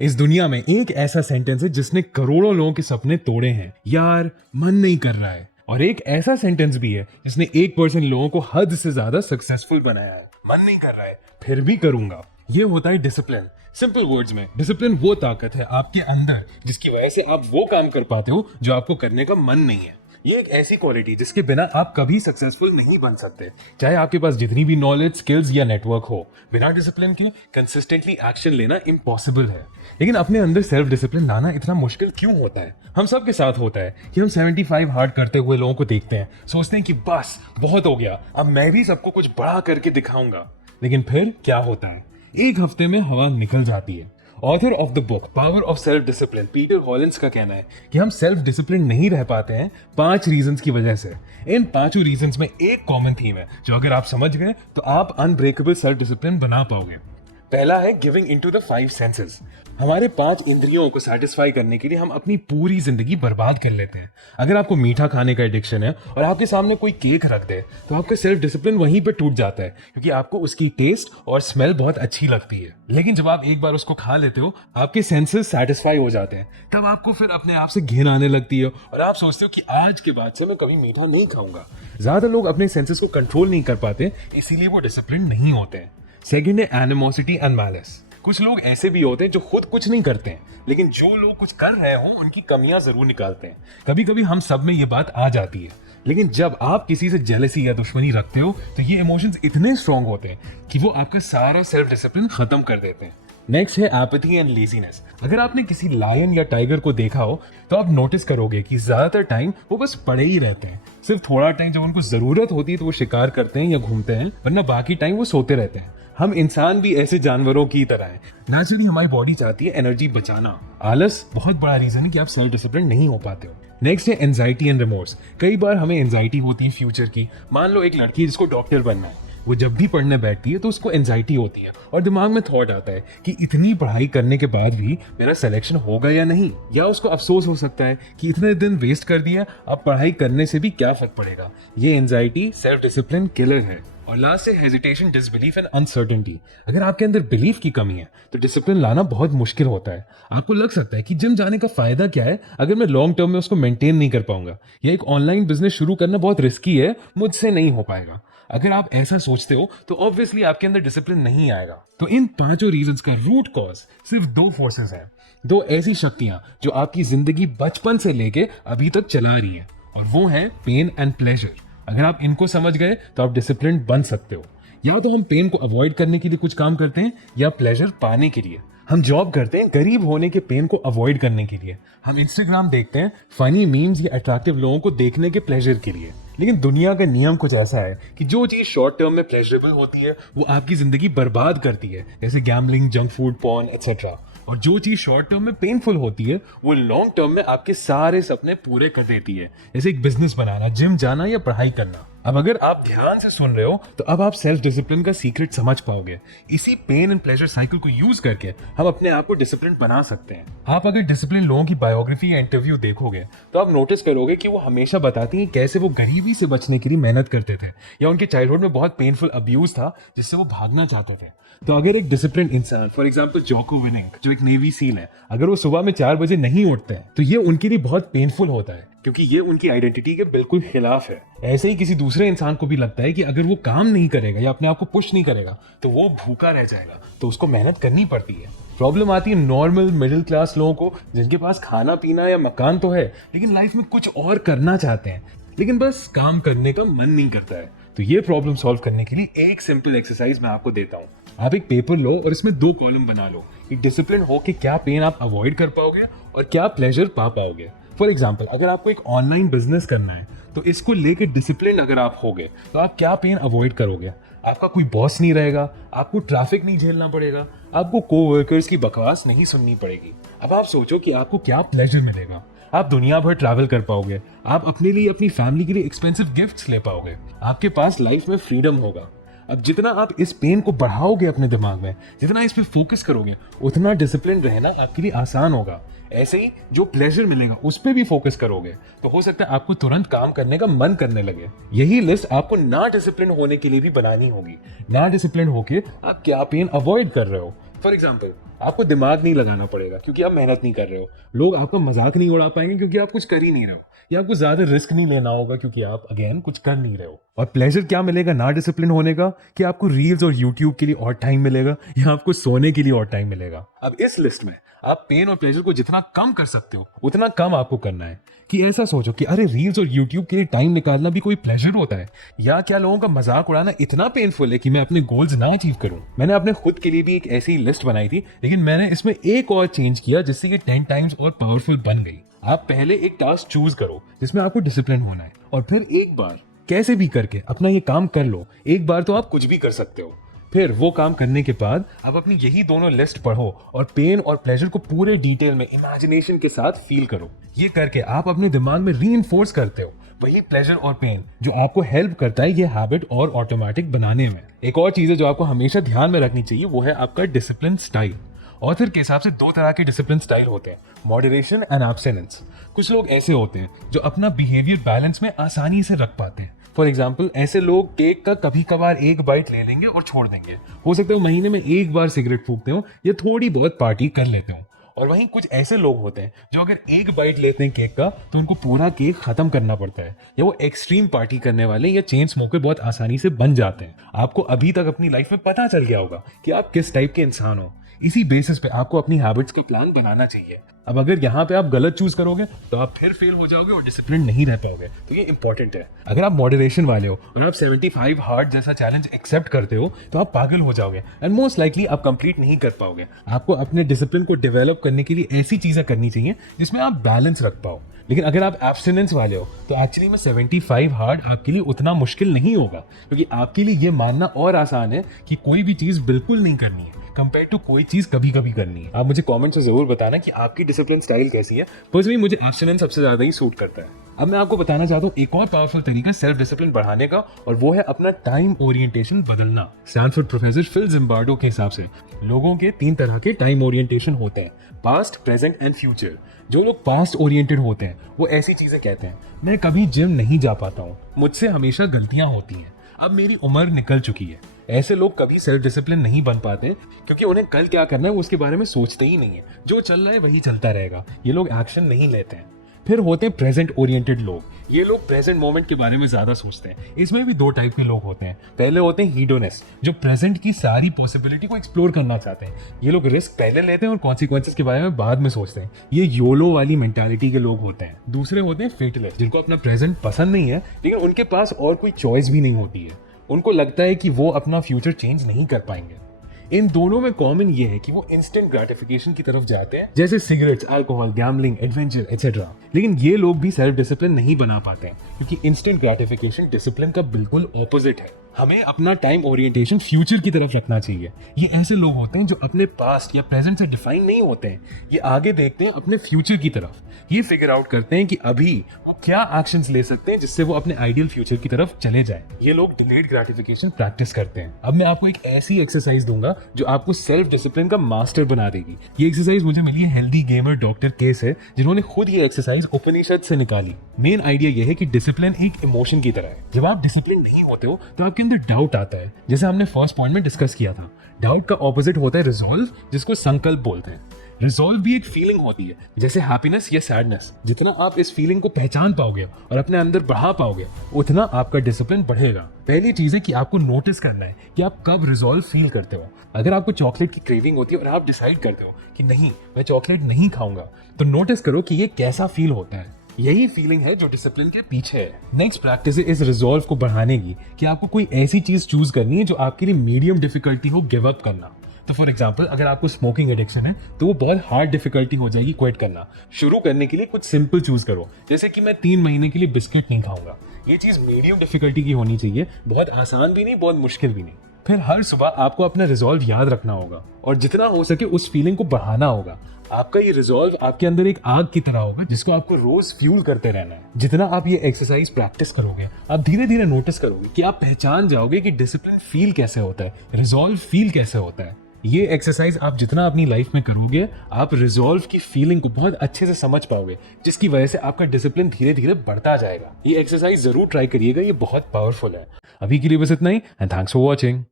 इस दुनिया में एक ऐसा सेंटेंस है जिसने करोड़ों लोगों के सपने तोड़े हैं, यार मन नहीं कर रहा है। और एक ऐसा सेंटेंस भी है जिसने 1% लोगों को हद से ज्यादा सक्सेसफुल बनाया है, मन नहीं कर रहा है फिर भी करूंगा। ये होता है डिसिप्लिन। सिंपल वर्ड्स में डिसिप्लिन वो ताकत है आपके अंदर जिसकी वजह से आप वो काम कर पाते हो जो आपको करने का मन नहीं है। ये एक ऐसी क्वालिटी जिसके बिना आप कभी सक्सेसफुल नहीं बन सकते, चाहे आपके पास जितनी भी नॉलेज, स्किल्स या नेटवर्क हो। बिना डिसिप्लिन के कंसिस्टेंटली एक्शन लेना इम्पॉसिबल है। लेकिन अपने अंदर सेल्फ डिसिप्लिन लाना इतना मुश्किल क्यों होता है? हम सब के साथ होता है कि हम 75 हार्ड करते हुए लोगों को देखते हैं, सोचते हैं कि बस बहुत हो गया, अब मैं भी सबको कुछ बड़ा करके दिखाऊंगा। लेकिन फिर क्या होता है? एक हफ्ते में हवा निकल जाती है। Author of the book power of self discipline Peter Hollins का कहना है कि हम सेल्फ डिसिप्लिन नहीं रह पाते हैं 5 रीजंस की वजह से। इन 5 रीजंस में एक कॉमन थीम है जो अगर आप समझ गए तो आप अनब्रेकेबल सेल्फ डिसिप्लिन बना पाओगे। पहला है गिविंग इनटू द 5 सेंसेस। हमारे 5 इंद्रियों को सेटिस्फाई करने के लिए हम अपनी पूरी जिंदगी बर्बाद कर लेते हैं। अगर आपको मीठा खाने का एडिक्शन है और आपके सामने कोई केक रख दे तो आपका सेल्फ डिसिप्लिन वहीं पे टूट जाता है, क्योंकि आपको उसकी टेस्ट और स्मेल बहुत अच्छी लगती है। लेकिन जब आप एक बार उसको खा लेते हो, आपके सेंसेस सेटिस्फाई हो जाते हैं, तब आपको फिर अपने आप से घिन आने लगती है और आप सोचते हो कि आज के बाद से मैं कभी मीठा नहीं खाऊंगा। ज्यादा लोग अपने सेंसेस को कंट्रोल नहीं कर पाते, इसीलिए वो डिसिप्लिन नहीं होते हैं। सेकेंड है एनिमोसिटी एंड मैलिस। कुछ लोग ऐसे भी होते हैं जो खुद कुछ नहीं करते हैं, लेकिन जो लोग कुछ कर रहे हो उनकी कमियां जरूर निकालते हैं। कभी कभी हम सब में ये बात आ जाती है, लेकिन जब आप किसी से जेलसी या दुश्मनी रखते हो तो ये इमोशंस इतने स्ट्रांग होते हैं कि वो आपका सारा सेल्फ डिसिप्लिन खत्म कर देते हैं। नेक्स्ट है एपैथी एंड लेजीनेस। अगर आपने किसी लायन या टाइगर को देखा हो तो आप नोटिस करोगे कि ज्यादातर टाइम वो बस पड़े ही रहते हैं। सिर्फ थोड़ा टाइम जब उनको जरूरत होती है तो वो शिकार करते हैं या घूमते हैं, वरना बाकी टाइम वो सोते रहते हैं। हम इंसान भी ऐसे जानवरों की तरह हैं। नेचुरली हमारी बॉडी चाहती है एनर्जी बचाना। आलस बहुत बड़ा रीजन है कि आप सेल्फ डिसिप्लिन नहीं हो पाते हो। नेक्स्ट है एंजाइटी एंड रिमोर्स। कई बार हमें एंजाइटी होती है फ्यूचर की। मान लो एक लड़की जिसको डॉक्टर बनना है, वो जब भी पढ़ने बैठती है तो उसको एंजाइटी होती है और दिमाग में थॉट आता है कि इतनी पढ़ाई करने के बाद भी मेरा सिलेक्शन होगा या नहीं। या उसको अफसोस हो सकता है कि इतने दिन वेस्ट कर दिया, अब पढ़ाई करने से भी क्या फर्क पड़ेगा। ये एंजाइटी सेल्फ डिसिप्लिन किलर है। और लास्ट है हेजिटेशन, डिसबिलीफ एंड अनसर्टेनिटी। अगर आपके अंदर बिलीफ की कमी है तो डिसिप्लिन लाना बहुत मुश्किल होता है। आपको लग सकता है कि जिम जाने का फायदा क्या है अगर मैं लॉन्ग टर्म में उसको मेंटेन नहीं कर पाऊंगा, या एक ऑनलाइन बिजनेस शुरू करना बहुत रिस्की है, मुझसे नहीं हो पाएगा। अगर आप ऐसा सोचते हो तो ऑब्वियसली आपके अंदर डिसिप्लिन नहीं आएगा। तो इन 5 रीजंस का रूट कॉज सिर्फ 2 फोर्सेस हैं, 2 ऐसी शक्तियां जो आपकी जिंदगी बचपन से लेके अभी तक चला रही हैं, और वो है पेन एंड प्लेजर। अगर आप इनको समझ गए तो आप डिसिप्लिन बन सकते हो। या तो हम पेन को अवॉइड करने के लिए कुछ काम करते हैं, या प्लेजर पाने के लिए। हम जॉब करते हैं गरीब होने के पेन को अवॉइड करने के लिए। हम इंस्टाग्राम देखते हैं फनी मीम्स या अट्रैक्टिव लोगों को देखने के प्लेजर के लिए। लेकिन दुनिया का नियम कुछ ऐसा है कि जो चीज शॉर्ट टर्म में प्लेजरेबल होती है वो आपकी जिंदगी बर्बाद करती है, जैसे gambling, junk food, porn etcetera. और जो चीज शॉर्ट टर्म में पेनफुल होती है वो लॉन्ग टर्म में आपके सारे सपने पूरे कर देती है, जैसे एक बिजनेस बनाना, जिम जाना या पढ़ाई करना। अब अगर आप ध्यान से सुन रहे हो तो अब आप सेल्फ डिसिप्लिन का सीक्रेट समझ पाओगे। इसी पेन एंड प्लेजर साइकिल को यूज करके हम अपने आप को डिसिप्लिन बना सकते हैं। आप अगर डिसिप्लिन लोगों की बायोग्राफी या इंटरव्यू देखोगे तो आप नोटिस करोगे कि वो हमेशा बताती हैं कैसे वो गरीबी से बचने के लिए मेहनत करते थे, या उनके चाइल्डहुड में बहुत पेनफुल अब्यूज था जिससे वो भागना चाहते थे। तो अगर एक डिसिप्लिन इंसान, फॉर एग्जाम्पल जोको विनिंग जो एक नेवी सील है, अगर वो सुबह में 4 बजे नहीं उठते हैं तो ये उनके लिए बहुत पेनफुल होता है, क्योंकि ये उनकी आइडेंटिटी के बिल्कुल खिलाफ है। ऐसे ही किसी दूसरे इंसान को भी लगता है कि अगर वो काम नहीं करेगा या अपने आप को पुश नहीं करेगा तो वो भूखा रह जाएगा, तो उसको मेहनत करनी पड़ती है। प्रॉब्लम आती है नॉर्मल मिडिल क्लास लोगों को, जिनके पास खाना पीना या मकान तो है लेकिन लाइफ में कुछ और करना चाहते हैं, लेकिन बस काम करने का मन नहीं करता है। तो ये प्रॉब्लम सॉल्व करने के लिए एक सिंपल एक्सरसाइज मैं आपको देता हूँ। आप एक पेपर लो और इसमें 2 कॉलम बना लो कि डिसिप्लिन हो कि क्या पेन आप अवॉइड कर पाओगे और क्या प्लेजर पा पाओगे। फॉर एग्जाम्पल, अगर आपको एक ऑनलाइन बिजनेस करना है तो इसको लेके डिसिप्लिन अगर आप होगे तो आप क्या पेन अवॉइड करोगे। आपका कोई बॉस नहीं रहेगा, आपको ट्रैफिक नहीं झेलना पड़ेगा, आपको कोवर्कर्स की बकवास नहीं सुननी पड़ेगी। अब आप सोचो कि आपको क्या प्लेजर मिलेगा। आप दुनिया भर ट्रैवल कर पाओगे, आप अपने लिए, अपनी फैमिली के लिए एक्सपेंसिव गिफ्ट्स ले पाओगे, आपके पास लाइफ में फ्रीडम होगा। अब जितना आप इस पेन को बढ़ाओगे अपने दिमाग में, जितना इस पे फोकस करोगे, उतना डिसिप्लिन रहना आपके लिए आसान होगा। ऐसे ही जो प्लेजर मिलेगा उस पे भी फोकस करोगे तो हो सकता है आपको तुरंत काम करने का मन करने लगे। यही लिस्ट आपको ना डिसिप्लिन होने के लिए भी बनानी होगी। ना डिसिप्लिन होके आप क्या पेन अवॉइड कर रहे हो। फॉर एग्जाम्पल, आपको दिमाग नहीं लगाना पड़ेगा क्योंकि आप मेहनत नहीं कर रहे हो। लोग आपका मजाक नहीं उड़ा पाएंगे क्योंकि आप कुछ कर ही नहीं रहे हो। या आपको ज्यादा रिस्क नहीं लेना होगा क्योंकि आप अगेन कुछ कर नहीं रहे हो। और प्लेजर क्या मिलेगा ना डिसिप्लिन होने का, कि आपको रील्स और यूट्यूब के लिए और टाइम मिलेगा या आपको सोने के लिए और टाइम मिलेगा। अब इस लिस्ट में आप पेन और प्लेजर को जितना कम कर सकते हो उतना कम आपको करना है। कि ऐसा सोचो कि अरे रील्स और यूट्यूब के लिए टाइम निकालना भी कोई प्लेजर होता है, या क्या लोगों का मजाक उड़ाना इतना पेनफुल है कि मैं अपने गोल्स ना अचीव करूं। मैंने अपने खुद के लिए भी एक ऐसी लिस्ट बनाई थी, लेकिन मैंने इसमें एक और चेंज किया जिससे ये 10 टाइम्स और पावरफुल बन गई। आप पहले एक टास्क चूज करो जिसमें आपको डिसिप्लिन होना है, और फिर एक बार कैसे भी करके अपना ये काम कर लो। एक बार तो आप कुछ भी कर सकते हो। फिर वो काम करने के बाद आप अपनी यही दोनों लिस्ट पढ़ो और पेन और प्लेजर को पूरे डिटेल में इमेजिनेशन के साथ फील करो। ये करके आप अपने दिमाग में रीइंफोर्स करते हो वही प्लेजर और पेन जो आपको हेल्प करता है ये हैबिट और ऑटोमेटिक बनाने में। एक और चीज है जो आपको हमेशा ध्यान में रखनी चाहिए, वो है आपका डिसिप्लिन स्टाइल। ऑथर के हिसाब से 2 तरह के डिसिप्लिन स्टाइल होते हैं, मॉडरेशन एंड एब्स्टिनेंस। कुछ लोग ऐसे होते हैं जो अपना बिहेवियर बैलेंस में आसानी से रख पाते हैं। फॉर एग्जाम्पल, ऐसे लोग केक का कभी कभार एक बाइट ले लेंगे और छोड़ देंगे। हो सकता है महीने में एक बार सिगरेट फूकते हो या थोड़ी बहुत पार्टी कर लेते हो। और वहीं कुछ ऐसे लोग होते हैं जो अगर एक बाइट लेते हैं केक का तो उनको पूरा केक खत्म करना पड़ता है। या वो एक्सट्रीम पार्टी करने वाले या चेन स्मोकर बहुत आसानी से बन जाते हैं। आपको अभी तक अपनी लाइफ में पता चल गया होगा कि आप किस टाइप के इंसान हो। इसी बेसिस पे आपको अपनी हैबिट्स का प्लान बनाना चाहिए। अब अगर यहाँ पे आप गलत चूज करोगे तो आप फिर फेल हो जाओगे और डिसिप्लिन नहीं रह पाओगे। तो ये इंपॉर्टेंट है। अगर आप मॉडरेशन वाले हो और आप 75 हार्ड जैसा चैलेंज एक्सेप्ट करते हो तो आप पागल हो जाओगे एंड मोस्ट लाइकली आप कंप्लीट नहीं कर पाओगे। आपको अपने डिसिप्लिन को डेवलप करने के लिए ऐसी चीजें करनी चाहिए जिसमें आप बैलेंस रख पाओ। लेकिन अगर आप एब्स्टिनेंस वाले हो तो एक्चुअली में 75 हार्ड आपके लिए उतना मुश्किल नहीं होगा, क्योंकि आपके लिए ये मानना और आसान है कि कोई भी चीज बिल्कुल नहीं करनी है कंपेयर टू कोई चीज कभी कभी करनी है। आप मुझे कमेंट से जरूर बताना कि आपकी डिसिप्लिन स्टाइल कैसी है। पर्सनली मुझे एब्स्टिनेंस सबसे ज्यादा ही सूट करता है। अब मैं आपको बताना चाहता हूँ एक और पावरफुल तरीका सेल्फ डिसिप्लिन बढ़ाने का, और वो है अपना टाइम ओरिएंटेशन बदलना। स्टैनफोर्ड प्रोफेसर फिल जिम्बार्डो के हिसाब से लोगों के 3 तरह के टाइम ओरिएंटेशन होते हैं, पास्ट, प्रेजेंट एंड फ्यूचर। जो लोग पास्ट ओरिएंटेड होते हैं वो ऐसी चीजें कहते हैं, मैं कभी जिम नहीं जा पाता हूँ, मुझसे हमेशा गलतियां होती हैं, अब मेरी उम्र निकल चुकी है। ऐसे लोग कभी सेल्फ डिसिप्लिन नहीं बन पाते क्योंकि उन्हें कल क्या करना है उसके बारे में सोचते ही नहीं है। जो चल रहा है वही चलता रहेगा, ये लोग एक्शन नहीं लेते हैं। फिर होते हैं प्रेजेंट ओरिएंटेड लोग। ये लोग प्रेजेंट मोमेंट के बारे में ज्यादा सोचते हैं। इसमें भी 2 टाइप के लोग होते हैं। पहले होते हैं हीडोनिस्ट, जो प्रेजेंट की सारी पॉसिबिलिटी को एक्सप्लोर करना चाहते हैं। ये लोग रिस्क पहले लेते हैं और कॉन्सिक्वेंसेस के बारे में बाद में सोचते हैं। ये योलो वाली मेंटालिटी के लोग होते हैं। दूसरे होते हैं फेटलिस्ट, जिनको अपना प्रेजेंट पसंद नहीं है लेकिन उनके पास और कोई चॉइस भी नहीं होती है। उनको लगता है कि वो अपना फ्यूचर चेंज नहीं कर पाएंगे। इन दोनों में कॉमन ये है कि वो इंस्टेंट ग्रेटिफिकेशन की तरफ जाते हैं, जैसे cigarettes, alcohol, gambling, adventure etcetera. लेकिन ये लोग भी सेल्फ डिसिप्लिन नहीं बना पाते हैं क्योंकि इंस्टेंट ग्रेटिफिकेशन डिसिप्लिन का बिल्कुल ऑपोजिट है। हमें अपना टाइम ओरिएंटेशन फ्यूचर की तरफ रखना चाहिए। ये ऐसे लोग होते हैं जो अपने पास्ट या प्रेजेंट से डिफाइन नहीं होते हैं। ये आगे देखते हैं अपने फ्यूचर की तरफ। ये फिगर आउट करते हैं कि अभी वो क्या एक्शंस ले सकते हैं जिससे वो अपने आइडियल फ्यूचर की तरफ चले जाए। ये लोग डिलेड ग्रेटिफिकेशन प्रैक्टिस करते हैं। अब मैं आपको एक ऐसी एक्सरसाइज दूंगा जो आपको सेल्फ डिसिप्लिन का मास्टर बना देगी। ये एक्सरसाइज मुझे मिली है हेल्दी गेमर डॉक्टर के से, जिन्होंने खुद ये एक्सरसाइज उपनिषद से निकाली। मेन आइडिया ये है कि डिसिप्लिन एक इमोशन की तरह है। जब आप डिसिप्लिन नहीं होते हो तो आपके अंदर डाउट आता है, जैसे हमने फर्स्ट पॉइंट में डिस्कस किया था। डाउट का ऑपोजिट होता है रिजॉल्व, जिसको संकल्प बोलते हैं। रिजॉल्व भी एक फीलिंग होती है, जैसे हैप्पीनेस या सैडनेस। जितना आप इस फीलिंग को पहचान पाओगे और अपने अंदर बढ़ा पाओगे उतना आपका डिसिप्लिन बढ़ेगा। पहली चीज है कि आपको नोटिस करना है कि आप कब रिजॉल्व फील करते हो। अगर आपको चॉकलेट की क्रेविंग होती है और आप डिसाइड करते हो कि नहीं, मैं चॉकलेट नहीं खाऊंगा, तो नोटिस करो कि ये कैसा फील होता है। यही फीलिंग है जो डिसिप्लिन के पीछे है। नेक्स्ट प्रैक्टिस है इस रिजॉल्व को बढ़ाने की, कि आपको कोई ऐसी चीज चूज करनी है जो आपके लिए मीडियम डिफिकल्टी हो गिव अप करना। तो फॉर एग्जाम्पल, अगर आपको स्मोकिंग एडिक्शन है तो वो बहुत हार्ड डिफिकल्टी हो जाएगी क्विट करना। शुरू करने के लिए कुछ सिंपल चूज करो, जैसे कि मैं 3 महीने के लिए बिस्किट नहीं खाऊंगा। ये चीज मीडियम डिफिकल्टी की होनी चाहिए, बहुत आसान भी नहीं, बहुत मुश्किल भी नहीं। फिर हर सुबह आपको अपना रिजॉल्व याद रखना होगा और जितना हो सके उस फीलिंग को बढ़ाना होगा। आपका ये रिजॉल्व आपके अंदर एक आग की तरह होगा जिसको आपको रोज फ्यूल करते रहना है। जितना आप ये एक्सरसाइज प्रैक्टिस करोगे, आप धीरे धीरे नोटिस करोगे कि आप पहचान जाओगे कि डिसिप्लिन फील कैसे होता है, रिजॉल्व फील कैसे होता है। ये एक्सरसाइज आप जितना अपनी लाइफ में करोगे, आप रिजॉल्व की फीलिंग को बहुत अच्छे से समझ पाओगे, जिसकी वजह से आपका डिसिप्लिन धीरे धीरे बढ़ता जाएगा। ये एक्सरसाइज जरूर ट्राई करिएगा, ये बहुत पावरफुल है। अभी के लिए बस इतना ही, एंड थैंक्स फॉर वॉचिंग।